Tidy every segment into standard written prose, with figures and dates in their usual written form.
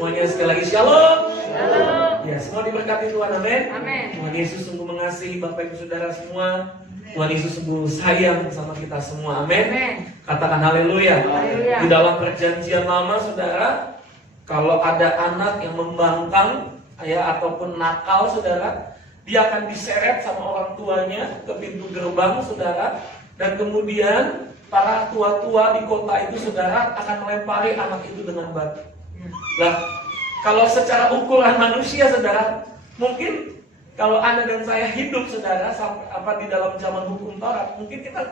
Semuanya sekali lagi shalom. Shalom. Ya, semua diberkati Tuhan, amin. Amin. Tuhan Yesus sungguh mengasihi Bapak Ibu Saudara semua. Tuhan Yesus sungguh sayang sama kita semua, amin. Amin. Katakan haleluya. Haleluya. Di dalam perjanjian lama, saudara, kalau ada anak yang membangkang ya ataupun nakal, saudara, dia akan diseret sama orang tuanya ke pintu gerbang, saudara, dan kemudian para tua-tua di kota itu, saudara, akan melempari anak itu dengan batu. Nah, kalau secara ukuran manusia, saudara, mungkin kalau Anda dan saya hidup, saudara, di dalam zaman hukum Taurat, mungkin kita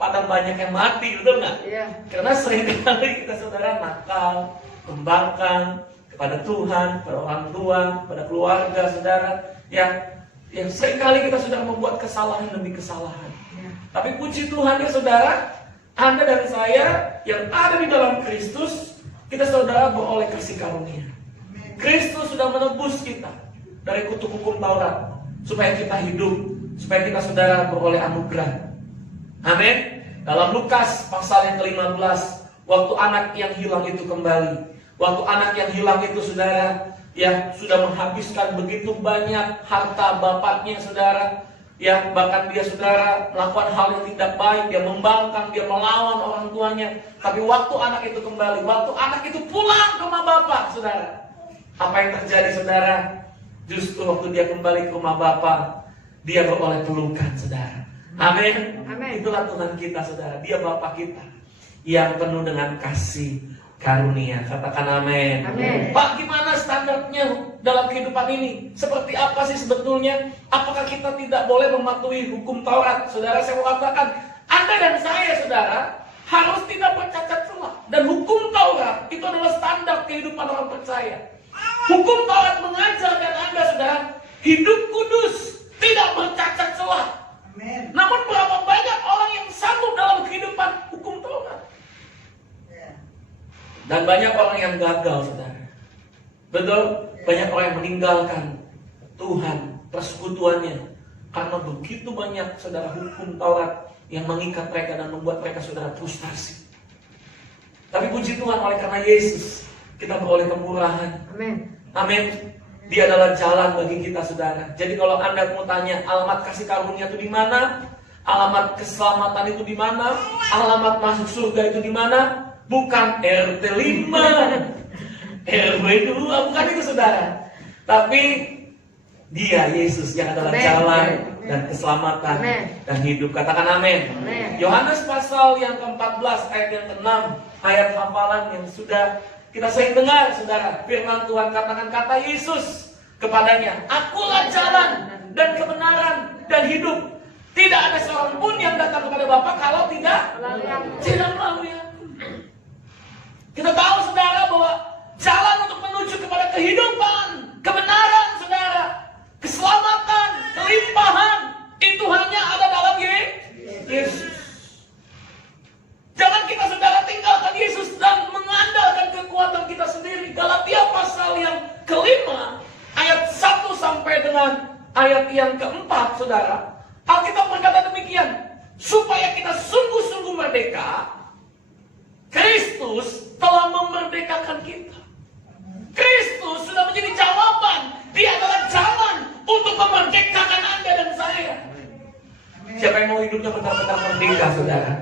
pada banyak yang mati, betul nggak? Iya. Karena seringkali kita, saudara, nakal, membangkang kepada Tuhan, kepada orang tua, kepada keluarga, saudara, yang seringkali kita sudah membuat kesalahan demi kesalahan. Tapi puji Tuhan ya saudara, Anda dan saya yang ada di dalam Kristus, kita saudara beroleh kasih karunia. Kristus sudah menebus kita dari kutuk hukum Taurat, supaya kita hidup, supaya kita saudara beroleh anugerah. Amin. Dalam Lukas pasal yang ke-15, waktu anak yang hilang itu kembali, waktu anak yang hilang itu saudara, ya sudah menghabiskan begitu banyak harta bapaknya, saudara. Ya, bahkan dia saudara melakukan hal yang tidak baik, dia membangkang, dia melawan orang tuanya. Tapi waktu anak itu kembali, waktu anak itu pulang ke rumah bapak, saudara, apa yang terjadi, saudara? Justru waktu dia kembali ke rumah bapak, dia beroleh pelukan, saudara. Amin. Amin. Itulah Tuhan kita, saudara. Dia bapak kita yang penuh dengan kasih karunia. Katakan amin. Amin. Pak, gimana standarnya dalam kehidupan ini? Seperti apa sih sebetulnya? Apakah kita tidak boleh mematuhi hukum Taurat? Saudara, saya mau katakan, Anda dan saya, saudara, harus tidak bercacat celah. Dan hukum Taurat itu adalah standar kehidupan orang percaya. Hukum Taurat mengajarkan Anda, saudara, hidup kudus, tidak bercacat celah. Amin. Namun berapa banyak orang yang sanggup dalam kehidupan hukum Taurat? Dan banyak orang yang gagal, saudara. Betul? Banyak orang yang meninggalkan Tuhan, persekutuannya, karena begitu banyak, saudara, hukum Taurat yang mengikat mereka dan membuat mereka, saudara, frustasi. Tapi puji Tuhan, oleh karena Yesus, kita beroleh kemurahan. Amin. Amin. Dia adalah jalan bagi kita, saudara. Jadi kalau Anda mau tanya alamat kasih karunia itu di mana, alamat keselamatan itu di mana, alamat masuk surga itu di mana? Bukan RT 5, RW 2, bukan itu, saudara. Tapi Dia, Yesus, yang adalah Amen. jalan dan keselamatan Amen. dan hidup. Katakan amin. Amen. Yohanes pasal yang ke-14 ayat yang ke-6, ayat hafalan yang sudah kita sering dengar, saudara. Firman Tuhan katakan, kata Yesus kepadanya, Akulah jalan dan kebenaran dan hidup. Tidak ada seorang pun yang datang kepada Bapa kalau tidak melalui Aku. Kita tahu, saudara, bahwa jalan untuk menuju kepada kehidupan, kebenaran, saudara, keselamatan, kelimpahan, itu hanya ada dalam Yesus. Jangan kita, saudara, tinggalkan Yesus dan mengandalkan kekuatan kita sendiri. Galatia pasal yang ke-5, ayat 1 sampai dengan ayat yang ke-4, saudara. Alkitab berkata demikian, supaya kita sungguh-sungguh merdeka, Kristus telah memerdekakan kita. Kristus sudah menjadi jawaban. Dia adalah jalan untuk memerdekakan Anda dan saya. Siapa yang mau hidupnya benar-benar merdeka, saudara?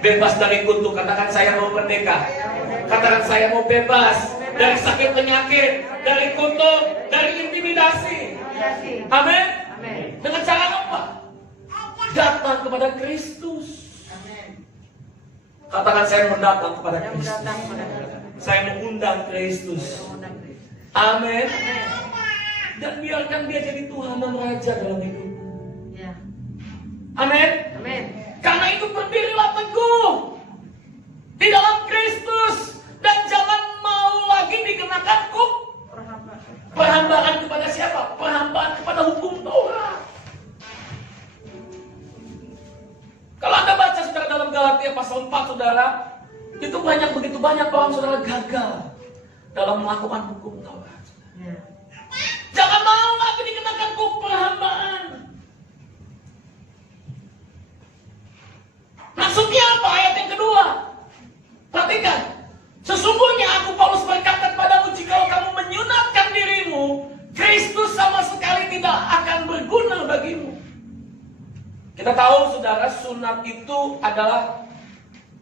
Bebas dari kutuk. Katakan, saya mau merdeka. Katakan, saya mau bebas dari sakit penyakit, dari kutuk, dari intimidasi. Amin. Dengan cara apa? Datang kepada Kristus. Katakan, saya mau datang kepada Kristus. Saya mengundang Kristus. Amin. Dan biarkan Dia jadi Tuhan dan Raja dalam hidup. Amin. Karena itu berdirilah teguh di dalam Kristus dan jangan mau lagi dikenakan perhambaan kepada siapa? Perhambaan kepada hukum Taurat. Kalau Anda baca, saudara, dalam Galatia pasal 4, saudara, itu begitu banyak orang, saudara, gagal dalam melakukan hukum Taurat. Jangan mau lagi dikenakan perhambaan. Maksudnya apa? Ayat yang kedua. Perhatikan. Sesungguhnya aku, Paulus, berkata kepadamu, jikalau sunat itu adalah,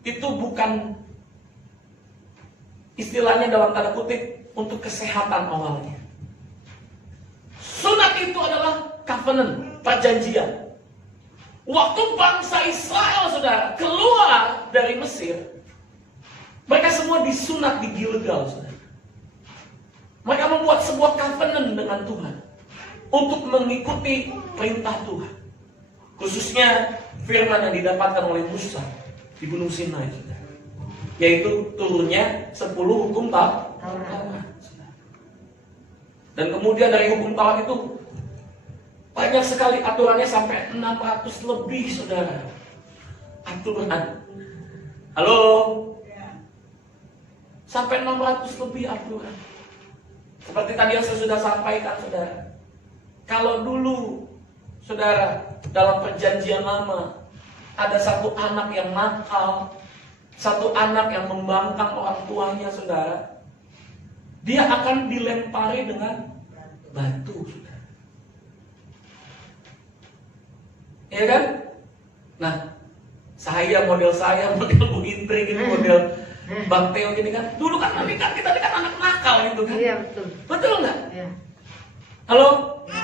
itu bukan istilahnya dalam tanda kutip untuk kesehatan awalnya. Sunat itu adalah covenant, perjanjian. Waktu bangsa Israel, saudara, keluar dari Mesir, mereka semua disunat di Gilgal, saudara. Mereka membuat sebuah covenant dengan Tuhan untuk mengikuti perintah Tuhan. Khususnya firman yang didapatkan oleh Musa di Gunung Sinai, saudara. Yaitu turunnya 10 hukum Taurat. Dan kemudian dari hukum Taurat itu banyak sekali aturannya, sampai 600 lebih, saudara. Aturan. Halo? Sampai 600 lebih aturan. Seperti tadi yang saya sudah sampaikan, saudara. Kalau dulu, saudara, dalam perjanjian lama, ada satu anak yang nakal, satu anak yang membangkang orang tuanya, saudara, dia akan dilempari dengan batu, saudara. Ya kan? Nah, model Bu Indri gini, model Bang Teo gini kan. Dulu kan kita kan anak nakal gitu kan. Iya, betul. Betul nggak? Iya. Halo? Ya.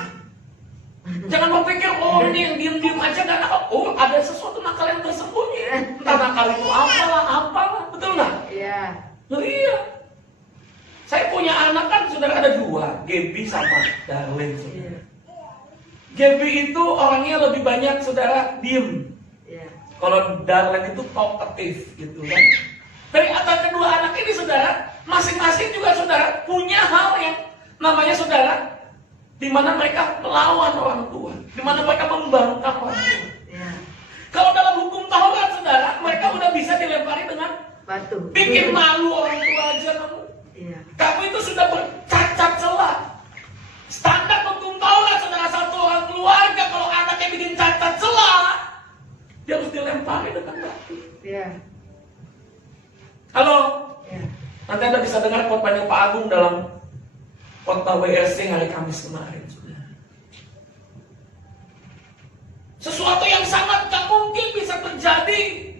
Jangan berpikir, oh ini yang diem-diem aja gak nakal. Oh, ada sesuatu nakal yang tersembunyi. Entah nakal itu apalah. Betul nggak? Iya. Loh iya. Saya punya anak kan, saudara, ada 2, Gaby sama Darlene, saudara. Iya. Gaby itu orangnya lebih banyak, saudara, diem. Iya. Kalau Darlene itu talkative gitu kan. Dari antara kedua anak ini, saudara, masing-masing juga, saudara, punya hal yang namanya, saudara, di mana mereka melawan orang tua, di mana mereka membangkang orang tua. Iya. Kalau dalam hukum Taurat, saudara, mereka udah bisa dilempari dengan Batu. bikin malu orang tua aja kamu. Iya. Kamu itu sudah bercacat celah. Standar hukum Taurat, saudara, satu orang keluarga kalau anaknya bikin cacat celah, dia harus dilempari dengan batu. Iya. Halo? Iya. Nanti Anda bisa dengar khotbahnya Pak Agung dalam khotbah WRC hari Kamis kemarin, saudara. Sesuatu yang sangat gak mungkin bisa terjadi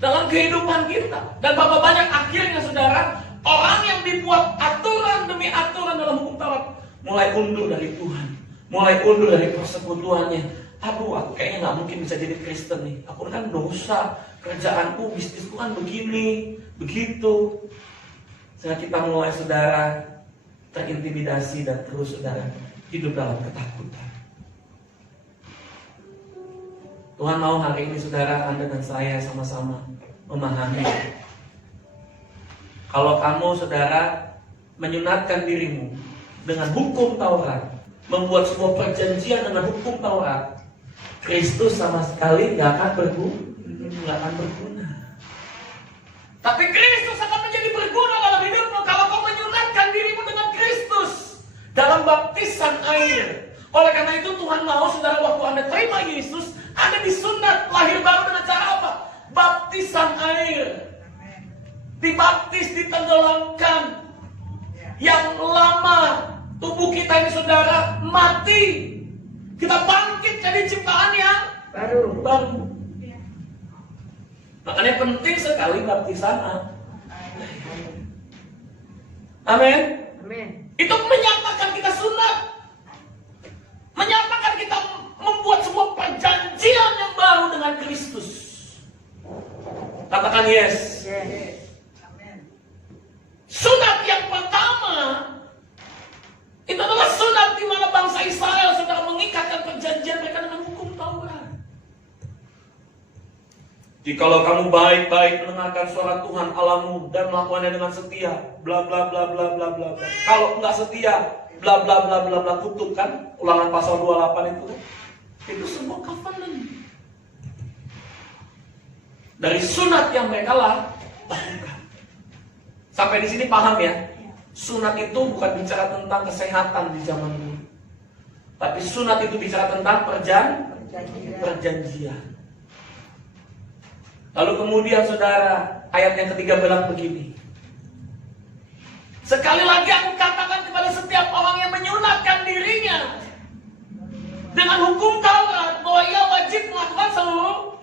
dalam kehidupan kita. Dan berapa banyak akhirnya, saudara, orang yang dibuat aturan demi aturan dalam hukum Taurat mulai undur dari Tuhan, mulai undur dari persekutuannya. Aduh, aku kayaknya gak mungkin bisa jadi Kristen nih. Aku kan dosa, kerjaanku, bisnisku kan begini, begitu. Sehingga kita mulai, saudara, terintimidasi dan terus, saudara, hidup dalam ketakutan. Tuhan mau hari ini, saudara, Anda dan saya sama-sama memahami. Kalau kamu, saudara, menyunatkan dirimu dengan hukum Taurat, membuat sebuah perjanjian dengan hukum Taurat, Kristus sama sekali gak akan berguna. Tapi Kristus akan menjadi berguna dalam hidupmu kalau kau menyunatkan dirimu dengan Kristus dalam baptisan air. Oleh karena itu Tuhan mau, saudara, waktu Anda terima Yesus, Anda disunat lahir baru dengan cara apa? Baptisan air. Dibaptis, ditenggelamkan. Yang lama tubuh kita ini, saudara, mati. Kita bangkit jadi ciptaan yang baru. Makanya penting sekali baptisan air. Amin. Amin. Itu menyatakan kita sunat. Menyatakan kita membuat sebuah perjanjian yang baru dengan Kristus. Katakan yes. Yes. Sunat yang pertama itu adalah sunat di mana bangsa Israel sedang mengikatkan perjanjian mereka dengan hukum Taurat. Jikalau kamu baik-baik mendengarkan suara Tuhan Allahmu dan melakukannya dengan setia, bla bla bla bla bla bla. Kalau enggak setia, bla bla bla bla bla, kutub kan? Ulangan pasal 28 itu kan? Itu semua covenant. Dari sunat yang mereka lakukan. Sampai di sini paham ya? Sunat itu bukan bicara tentang kesehatan di zaman dulu. Tapi sunat itu bicara tentang perjanjian. Lalu kemudian, saudara, ayat yang ketiga bilang begini. Sekali lagi aku katakan kepada setiap orang yang menyunatkan dirinya dengan hukum Taurat bahwa ia wajib melakukan seluruh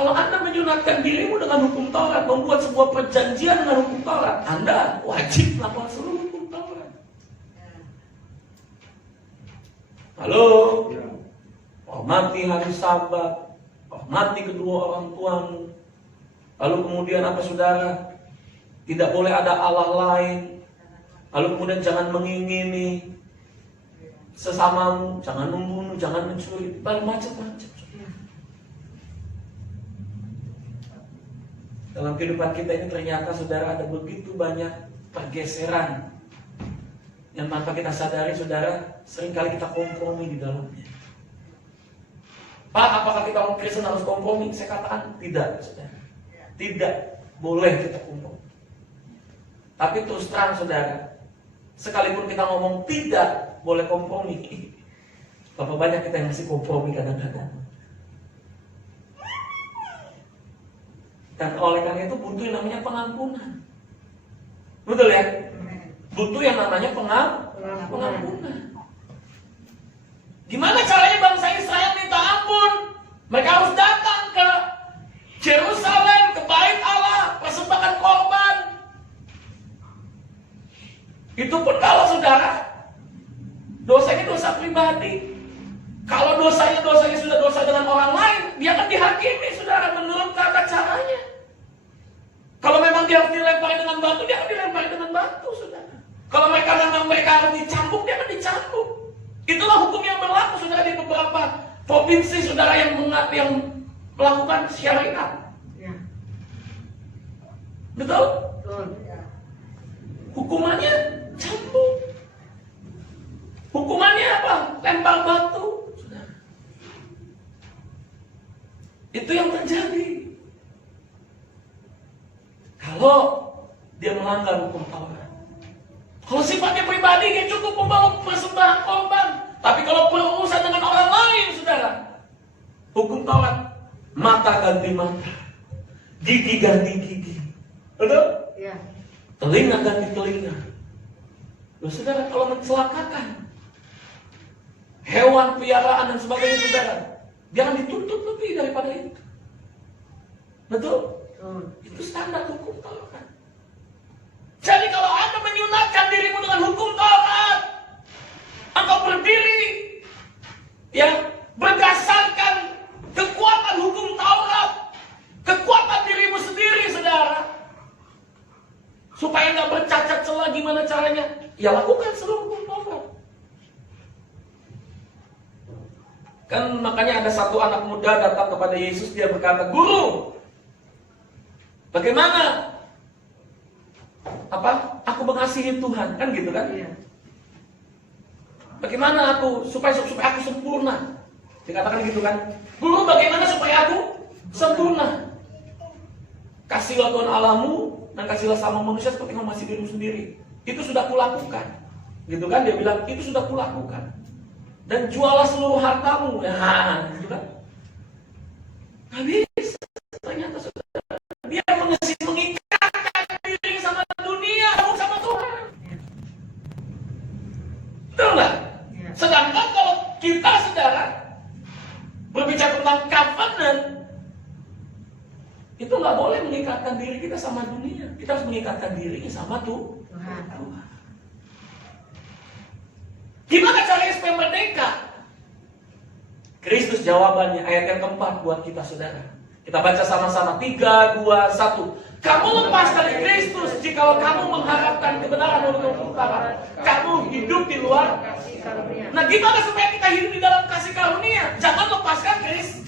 Kalau Anda menyunatkan dirimu dengan hukum Taurat, membuat sebuah perjanjian dengan hukum Taurat, Anda wajib melakukan seluruh hukum Taurat. Halo? Hormati hari Sabat, hormati kedua orang tuamu. Lalu kemudian apa saudara? Tidak boleh ada Allah lain. Lalu kemudian jangan mengingini sesamamu, jangan membunuh, jangan mencuri, macam-macam. Dalam kehidupan kita ini ternyata saudara ada begitu banyak pergeseran yang tanpa kita sadari saudara, seringkali kita kompromi di dalamnya. Pak, apakah kita orang Kristen harus kompromi? Saya katakan tidak, saudara. Tidak boleh kita kompromi. Tapi terus terang saudara, sekalipun kita ngomong tidak boleh kompromi, berapa banyak kita yang masih kompromi kadang-kadang. Dan oleh karena itu butuh yang namanya pengampunan. Betul ya? Butuh yang namanya pengampunan. Gimana caranya bangsa Israel minta ampun? Mereka harus datang ke Yerusalem, ke bait Allah, persembahkan korban. Itu pun kalau saudara, dosanya dosa pribadi. Kalau dosanya sudah dosa dengan orang lain, dia akan dihakimi saudara menurut tata caranya. Kalau memang dia harus dilempari dengan batu, dia akan dilempari dengan batu, saudara. Kalau mereka harus dicambuk, dia akan dicambuk. Itulah hukum yang berlaku, saudara, di beberapa provinsi, saudara, yang melakukan syariat. Ya. Betul? Betul. Hukumannya cambuk. Hukumannya apa? Lempar batu, saudara. Itu yang terjadi. Kalau dia melanggar hukum Taurat. Kalau sifatnya pribadi, dia cukup membawa persembahan korban. Tapi kalau berurusan dengan orang lain, saudara, hukum Taurat, mata ganti mata, gigi ganti gigi, betul? Ya. Telinga ganti telinga. Loh, saudara, kalau mencelakakan hewan piaraan dan sebagainya, saudara, jangan dituntut lebih daripada itu. Betul? Itu standar hukum Taurat. Jadi kalau Anda menyunatkan dirimu dengan hukum Taurat, engkau berdiri ya berdasarkan kekuatan hukum Taurat, kekuatan dirimu sendiri, saudara. Supaya nggak bercacat celah, gimana caranya? Ya lakukan seluruh hukum Taurat. Kan makanya ada satu anak muda datang kepada Yesus, dia berkata, "Guru, bagaimana aku mengasihi Tuhan?" Kan gitu kan? Iya. Bagaimana aku supaya aku sempurna? Dikatakan gitu kan? Guru, bagaimana supaya aku sempurna? Kasihlah Tuhan Allahmu dan kasihlah sama manusia seperti kamu mengasihi dirimu sendiri. Itu sudah kulakukan. Gitu kan? Dia bilang, itu sudah kulakukan. Dan jualah seluruh hartamu. Ya, gitu kan? Nggak bisa. Ternyata saudara, dia mengikatkan diri sama dunia, bukan sama Tuhan. Betul nggak? Sedangkan kalau kita, saudara, berbicara tentang covenant, itu nggak boleh mengikatkan diri kita sama dunia. Kita harus mengikatkan diri sama Tuhan. Gimana caranya supaya merdeka? Kristus jawabannya, ayat yang keempat buat kita, saudara. Kita baca sama-sama, 3, 2, 1. Kamu lepas dari Kristus jikalau kamu mengharapkan kebenaran untuk utara. Kamu hidup di luar kasih karunia. Nah, gimana supaya kita hidup di dalam kasih karunia? Jangan lepaskan Kristus.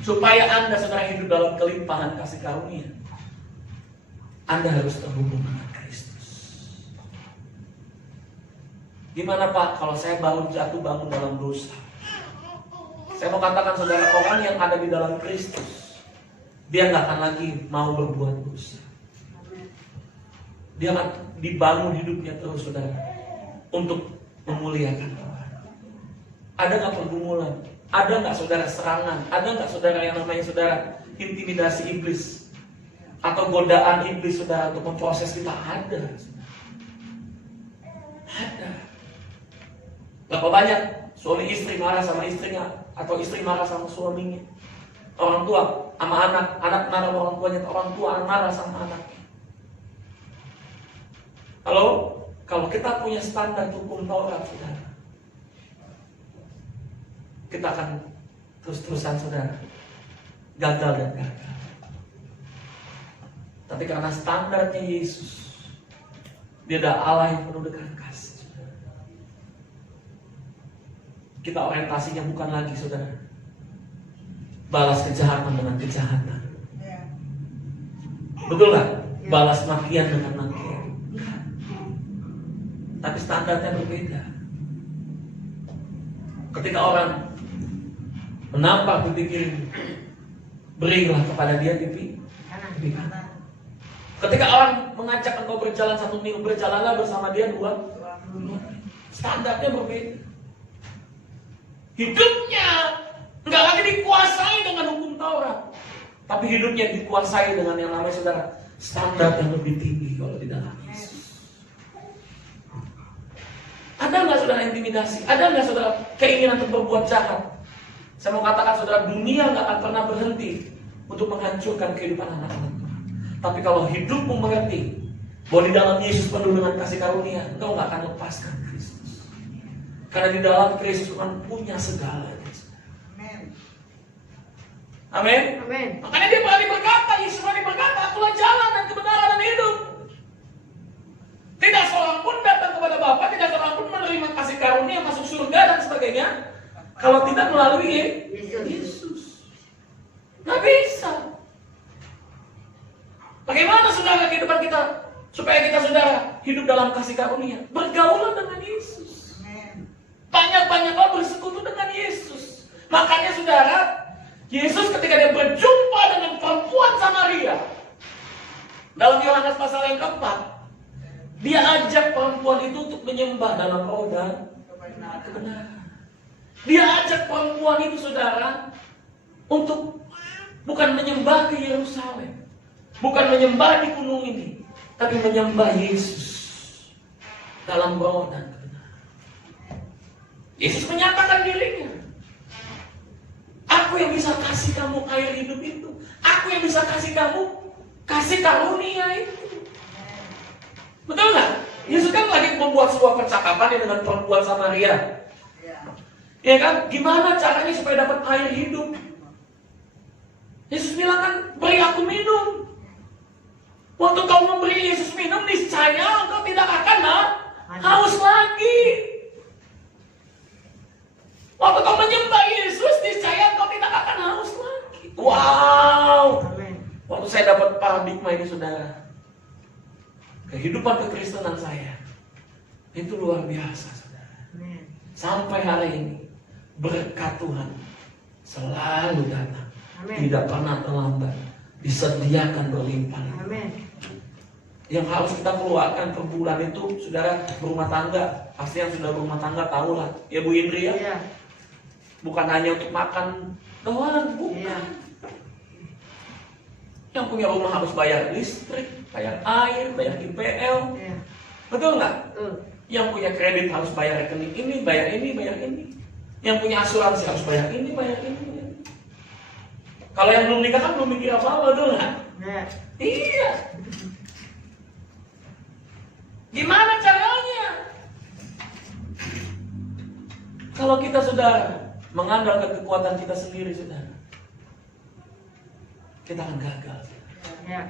Supaya Anda, saudara, hidup dalam kelimpahan kasih karunia, Anda harus terhubung dengan Kristus. Gimana Pak, kalau saya baru jatuh bangun dalam dosa? Saya mau katakan, saudara, orang yang ada di dalam Kristus, dia nggak akan lagi mau berbuat dosa. Dia akan dibangun hidupnya terus, saudara, untuk memuliakan Tuhan. Ada nggak pergumulan? Ada nggak, saudara, serangan? Ada nggak, saudara, yang namanya, saudara, intimidasi iblis atau godaan iblis, saudara, untuk memproses kita? Ada. Ada. Berapa banyak suami istri marah sama istrinya? atau istri marah sama suaminya, orang tua sama anak, anak marah sama orang tuanya, orang tua marah sama anak. Kalau kita punya standar hukum Taurat, saudara, kita akan terus-terusan, saudara, gagal dan gagal. Tapi karena standarnya Yesus, Dia adalah Allah yang penuh dengan kasih. Kita orientasinya bukan lagi, saudara, balas kejahatan dengan kejahatan. Betul nggak? Balas makian dengan makian. Tapi standarnya berbeda. Ketika orang menampar pipi kiri, berilah kepada dia pipi kanan. Ketika orang mengajak engkau berjalan 1 minggu, berjalanlah bersama dia 2 minggu. Standarnya berbeda. Hidupnya enggak lagi dikuasai dengan hukum Taurat, tapi hidupnya dikuasai dengan yang namanya, saudara, standar yang lebih tinggi kalau di dalam Yesus. Ada nggak, saudara, intimidasi? Ada nggak, saudara, keinginan untuk berbuat jahat? Saya mau katakan, saudara, dunia nggak akan pernah berhenti untuk menghancurkan kehidupan anak-anak. Tapi kalau hidupmu mengerti bahwa di dalam Yesus penuh dengan kasih karunia, engkau nggak akan lepaskan Kristus. Karena di dalam Kristus Tuhan punya segalanya. Amin. Amin. Makanya dia berani berkata, Yesus berani berkata, akulah jalan dan kebenaran dan hidup. Tidak seorang pun datang kepada Bapa, tidak seorang pun menerima kasih karunia masuk surga dan sebagainya, kalau tidak melalui Yesus. Nggak bisa. Bagaimana, saudara, kehidupan kita supaya kita, saudara, hidup dalam kasih karunia? Bergaulan dengan Yesus. Banyak-banyaklah bersekutu dengan Yesus. Makanya, saudara, Yesus ketika dia berjumpa dengan perempuan Samaria, dalam Yohanes pasal yang keempat, dia ajak perempuan itu untuk menyembah dalam roh dan kebenaran. Dia ajak perempuan itu, saudara, untuk bukan menyembah ke Yerusalem, bukan menyembah di gunung ini, tapi menyembah Yesus dalam roh dan kebenaran. Yesus menyatakan dirinya, aku yang bisa kasih kamu air hidup itu, aku yang bisa kasih kamu kasih karunia itu. Betul nggak? Yesus kan lagi membuat sebuah percakapan dengan perempuan Samaria. Ya kan? Gimana caranya supaya dapat air hidup? Yesus bilang kan, beri aku minum. Waktu kau memberi Yesus minum, niscaya engkau tidak akan haus lagi. Waktu kau menyembah Yesus, niscaya engkau tidak akan haus lagi. Wow. Waktu saya dapat paradigma ini, saudara, kehidupan kekristenan saya itu luar biasa, saudara. Sampai hari ini berkat Tuhan selalu datang. Tidak pernah terlambat, disediakan berlimpah. Yang harus kita keluarkan per bulan itu, saudara, berumah tangga, pasti yang sudah berumah tangga tahu lah, ya Bu Indri ya. Iya. Bukan hanya untuk makan doang, bukan. Yang punya rumah harus bayar listrik, bayar air, bayar IPL. Iya. Betul nggak? Yang punya kredit harus bayar rekening ini, bayar ini, bayar ini. Yang punya asuransi harus bayar ini, bayar ini. Kalau yang belum nikah kan belum mikir apa-apa, betul nggak? Iya. Gimana caranya? Kalau kita sudah mengandalkan kekuatan kita sendiri, saudara, kita akan gagal. Ya.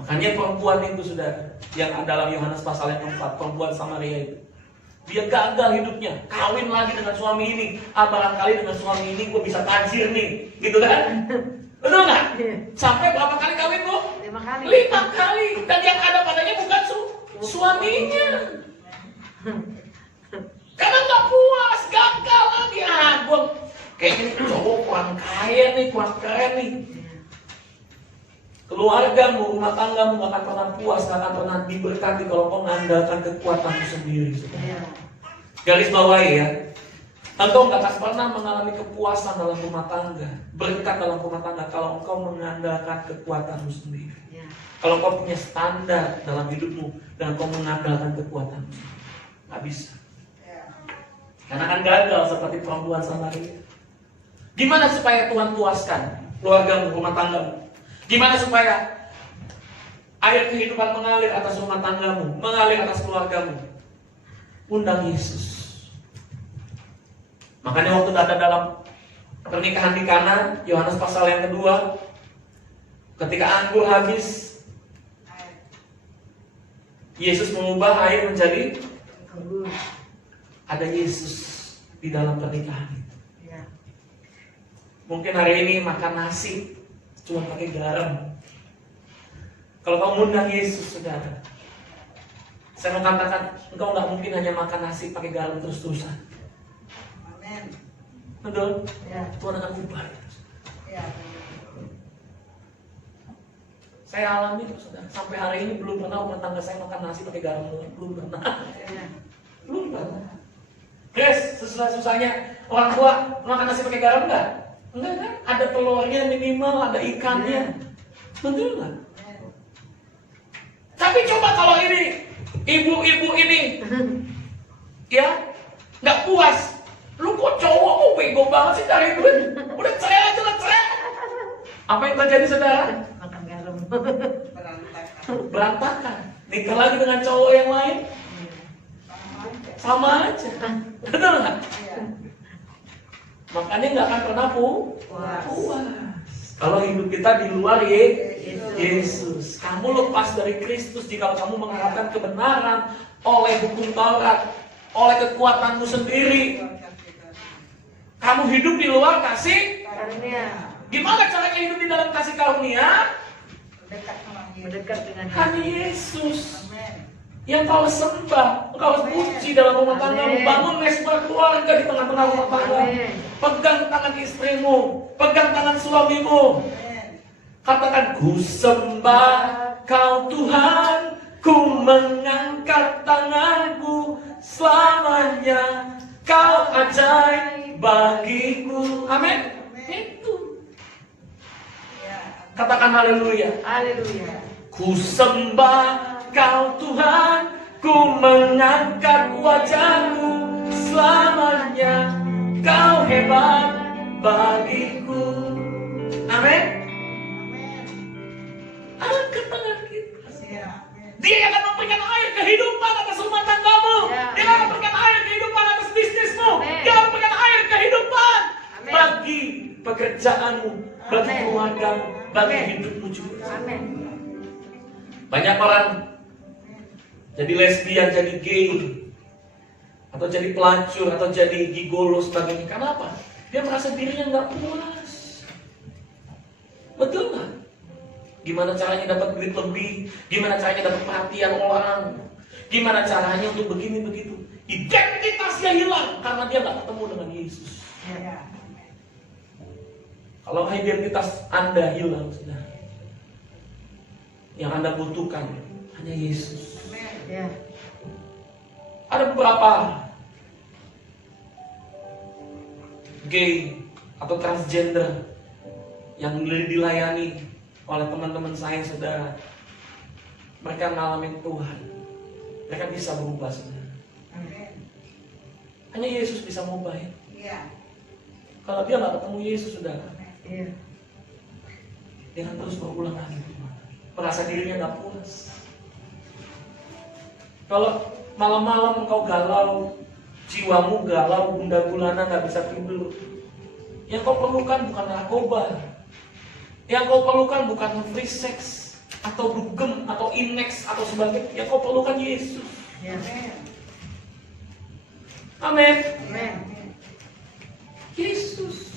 Makanya perempuan itu, saudara, yang dalam Yohanes pasal yang keempat, perempuan Samaria itu, dia gagal hidupnya, kawin lagi dengan suami ini. Barangkali dengan suami ini gue bisa tajir nih, gitu kan? Betul nggak? Sampai berapa kali kawin, Bu? 5 kali. 5 kali. Dan yang ada padanya bukan suaminya. Karena nggak puas, gagal lagi. Gue kayaknya cowok kurang kaya nih, kurang keren nih. Keluargamu, rumah tanggamu gak akan pernah puas, gak akan pernah diberkati kalau kau mengandalkan kekuatanmu sendiri. Garis bawahi ya, engkau gak akan pernah mengalami kepuasan dalam rumah tangga, berkat dalam rumah tangga kalau engkau mengandalkan kekuatanmu sendiri. Kalau kau punya standar dalam hidupmu dan kau mengandalkan kekuatanmu sendiri, gak bisa. Karena akan gagal seperti perempuan Samaria. Gimana supaya Tuhan puaskan keluargamu, rumah tanggamu? Gimana supaya air kehidupan mengalir atas rumah tanggamu, mengalir atas keluargamu? Undang Yesus. Makanya waktu ada dalam pernikahan di Kana, Yohanes pasal yang kedua, ketika anggur habis, Yesus mengubah air menjadi anggur. Ada Yesus di dalam pernikahan itu. Mungkin hari ini makan nasi cuma pakai garam. Kalau kamu undang Yesus, saudara, saya mau katakan, engkau nggak mungkin hanya makan nasi pakai garam terus-terusan. Amin. Betul? Ya. Tuhan akan ubah. Ya. Saya alami, saudara, sampai hari ini belum pernah rumah tangga saya makan nasi pakai garam. Belum pernah. Ya. Belum pernah. Guys, susah-susahnya orang tua makan nasi pakai garam enggak? Enggak kan? Ada telurnya minimal, ada ikannya. Betul nggak? Tapi coba kalau ini ibu-ibu ini ya nggak puas, lu kok cowok kok bego banget sih dari itu? Udah cerai aja lah, cerai. Apa yang terjadi, saudara? Makan garam. Berantakan. Nikah lagi dengan cowok yang lain, sama aja. Betul nggak? Makanya nggak akan pernah puas. Kalau hidup kita di luar Yesus. Kamu lepas dari Kristus jika kamu mengharapkan kebenaran oleh hukum Taurat, oleh kekuatanmu sendiri. Kamu hidup di luar kasih karunia. Gimana caranya hidup di dalam kasih karunia? Mendekat dengan Yesus. Yang kau sembah, kau puji dalam rumah tanggamu, bangun sebuah keluarga di tengah-tengah rumah tangga. Pegang tangan istrimu, pegang tangan suamimu. Katakan, ku sembah kau Tuhan, ku mengangkat tanganku selamanya. Kau ajaib bagiku. Amin. Itu. Katakan haleluya. Haleluya. Ku sembah Kau Tuhan, ku mengangkat wajahku selamanya. Kau hebat bagiku. Amin. Angkat tangan kita. Dia yang akan memberikan air kehidupan atas rumah tanggamu. Dia akan memberikan air kehidupan atas bisnismu. Dia akan memberikan air kehidupan bagi pekerjaanmu, bagi keluargamu, bagi hidupmu juga. Amin. Banyak orang jadi lesbian, jadi gay, atau jadi pelacur, atau jadi gigolo sebagainya. Kenapa? Dia merasa dirinya nggak puas. Betul nggak? Gimana caranya dapat duit lebih? Gimana caranya dapat perhatian orang? Gimana caranya untuk begini begitu? Identitasnya hilang karena dia nggak ketemu dengan Yesus. Kalau identitas Anda hilang, saudara, yang Anda butuhkan hanya Yesus. Ya. Ada beberapa gay atau transgender yang dilayani oleh teman-teman saya, saudara. Mereka ngalamin Tuhan. Mereka bisa berubah, saudara. Hanya Yesus bisa mengubah. Ya. Kalau dia nggak ketemu Yesus, saudara, Ya. dia akan terus berulang lagi. Merasa dirinya nggak puas. Kalau malam-malam engkau galau, jiwamu galau, bunda gulana nggak bisa tidur, yang kau perlukan bukan narkoba, yang kau perlukan bukan free sex atau dugem atau inex atau sebagainya. Yang kau perlukan Yesus. Amin. Amin. Yesus.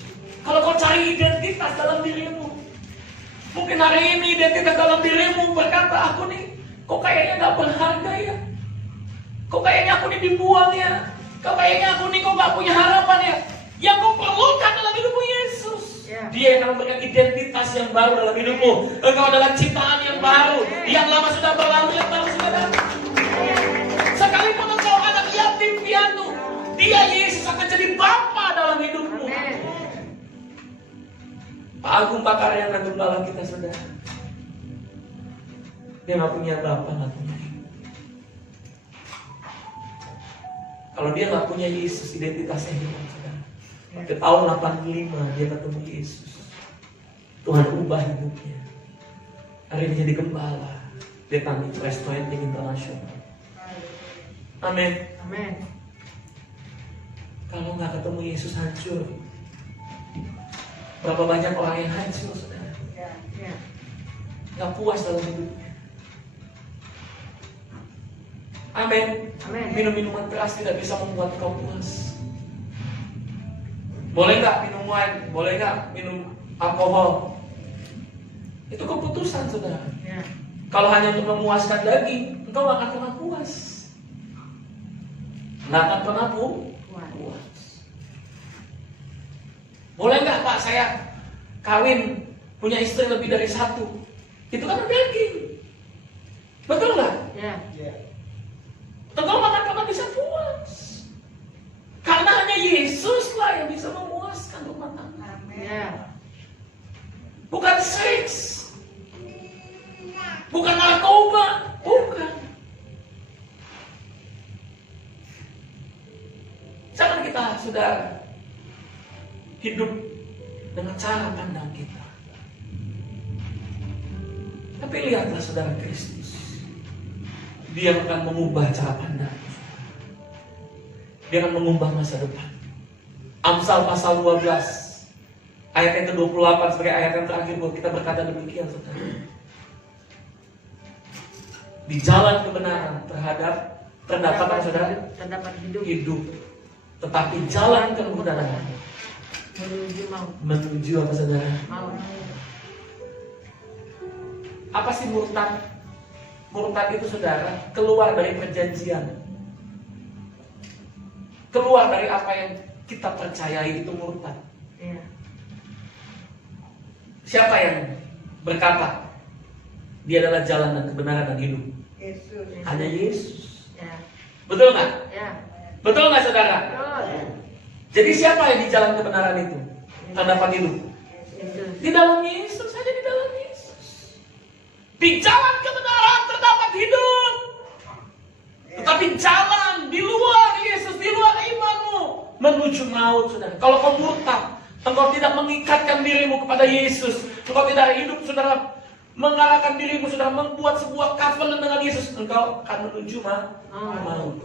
Kalau kau cari identitas dalam dirimu, mungkin hari ini identitas dalam dirimu berkata, aku nih kok kayaknya gak berharga ya, kok kayaknya aku nih dibuang ya, kok kayaknya aku nih kok gak punya harapan ya. Yang kau perlukan dalam hidupmu Yesus. Dia yang akan memberikan identitas yang baru dalam hidupmu. Engkau adalah ciptaan yang baru. Yang lama sudah berlalu, yang baru sudah datang. Sekalipun engkau anak yatim piatu, dia Yesus akan jadi Bapa dalam hidupmu. Pak Agung Pakar yang gembala kita, saudara, dia nggak punya bapak, nggak punya ibu. Kalau dia nggak punya Yesus, identitasnya hilang, saudara. Di tahun 85 dia ketemu Yesus. Tuhan ubah hidupnya. Hari ini jadi gembala. Dia tani Restorating International. Amin. Amin. Kalau nggak ketemu Yesus hancur. Berapa banyak orang yang hancur, saudara? Ya. Nggak puas dalam hidupnya. Amin. Amin. Minum minuman keras tidak bisa membuat kau puas. Boleh nggak minum wine? Boleh nggak minum alkohol? Itu keputusan, saudara. Ya. Kalau hanya untuk memuaskan daging, engkau nggak akan pernah puas. Nggak akan pernah puas. Boleh nggak Pak saya kawin punya istri lebih dari satu? Itu kan daging. Betul nggak? Ya. Engkau nggak akan pernah bisa puas. Karena hanya Yesus lah yang bisa memuaskan rumah tangga. Ya. Bukan seks. Bukan narkoba. Bukan. Jangan kita sudah hidup dengan cara pandang kita. Tapi lihatlah saudara Kristus. Dia akan mengubah cara pandang. Dia akan mengubah masa depan. Amsal pasal 12 ayat yang ke-28 sebagai ayat yang terakhir buat kita berkata demikian, saudara. Di jalan kebenaran terdapat apa, saudara? Terdapat hidup. Hidup. Tetapi jalan kemudaratan Menuju maut. menuju apa, saudara? Maut. Apa sih murtad? Murtad itu, saudara, keluar dari perjanjian. Keluar dari apa yang kita percayai, itu murtad. Ya. Siapa yang berkata dia adalah jalan dan kebenaran dan hidup? Yesus. Hanya Yesus. Ya. Betul nggak? Ya. Betul nggak, saudara? Betul. Jadi siapa yang di jalan kebenaran itu? Terdapat hidup. Yesus. Di dalam Yesus, hanya di dalam Yesus. Di jalan kebenaran terdapat hidup. Tetapi jalan di luar Yesus, di luar imanmu, menuju maut, saudara. Kalau kau murtad, engkau tidak mengikatkan dirimu kepada Yesus, engkau tidak hidup, saudara, mengarahkan dirimu, saudara, membuat sebuah covenant dengan Yesus, engkau akan menuju maut.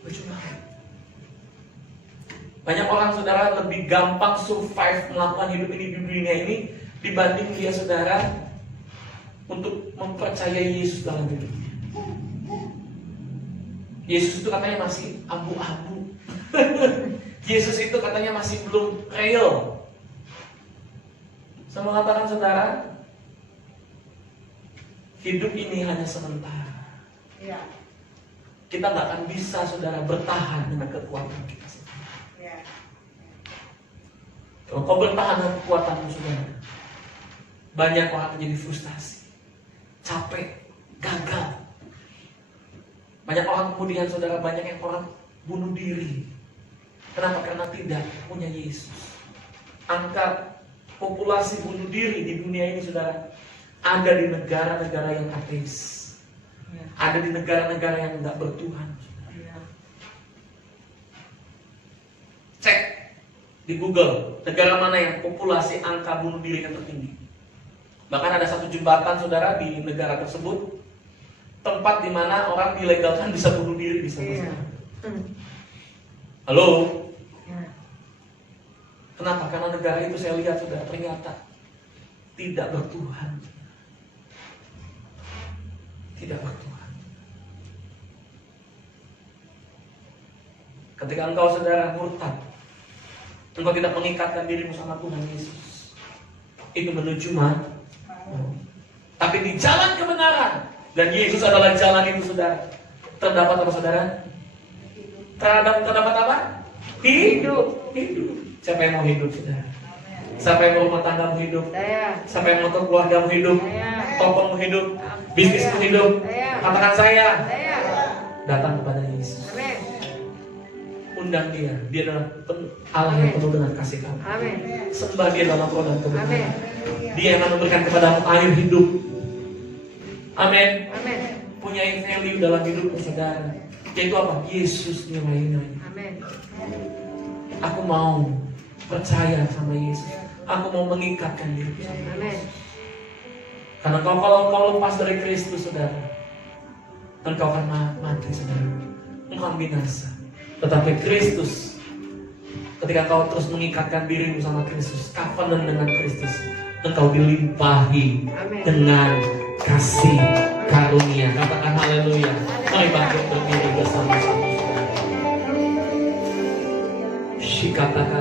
Menuju maut. Banyak orang, saudara, lebih gampang survive melakukan hidup ini di dunia ini dibanding dia, saudara, untuk mempercayai Yesus dalam hidupnya. Yesus itu katanya masih abu-abu. Yesus itu katanya masih belum real. Saya mengatakan, saudara, hidup ini hanya sementara. Ya. Kita nggak akan bisa, saudara, bertahan dengan kekuatan kita sendiri. Ya. Kalau kau bertahan dengan kekuatanmu, saudara, banyak orang menjadi frustasi, capek, gagal. Banyak orang kemudian, saudara, banyak yang orang bunuh diri. Kenapa? Karena tidak punya Yesus. Angka populasi bunuh diri di dunia ini, saudara, ada di negara-negara yang ateis. Ya. Ada di negara-negara yang tidak bertuhan. Ya. Cek di Google, negara mana yang populasi angka bunuh diri yang tertinggi. Bahkan ada satu jembatan, saudara, di negara tersebut, tempat di mana orang dilegalkan bisa bunuh diri di sana. Iya. Halo? Ya. Kenapa? Karena negara itu saya lihat, saudara, ternyata tidak bertuhan. Tidak bertuhan. Ketika engkau, saudara, murtad, engkau tidak mengikatkan dirimu sama Tuhan Yesus, itu menuju maut. Tapi di jalan kebenaran, dan Yesus adalah jalan itu, saudara, terdapat apa, saudara? Terdapat apa? Hidup. Siapa yang mau hidup, saudara? Siapa yang mau rumah tanggamu hidup? Saya. Siapa yang mau keluargamu hidup? Saya. Tokomu hidup? Bisnismu hidup? Saya. Katakan saya. Saya. Datang kepada Yesus. Amin. Undang dia. Dia adalah Allah yang penuh dengan kasih kamu. Amin. Sembah dia dalam roh dan kebenaran. Amin. Dia yang akan memberikan kepadamu air hidup. Amin. Amin. Punya value dalam hidupmu, saudara. Yaitu apa? Yesus nilai-nilai. Amin. Aku mau percaya sama Yesus. Aku mau mengikatkan diri sama Yesus. Amin. Karena kalau kau lepas dari Kristus, saudara, engkau akan mati, saudara. Engkau akan binasa. Tetapi Kristus, ketika kau terus mengikatkan dirimu sama Kristus, covenant dengan Kristus, engkau dilimpahi dengan kasih karunia. Katakan haleluya. Mari bangkit berdiri bersama-sama. Shikatakan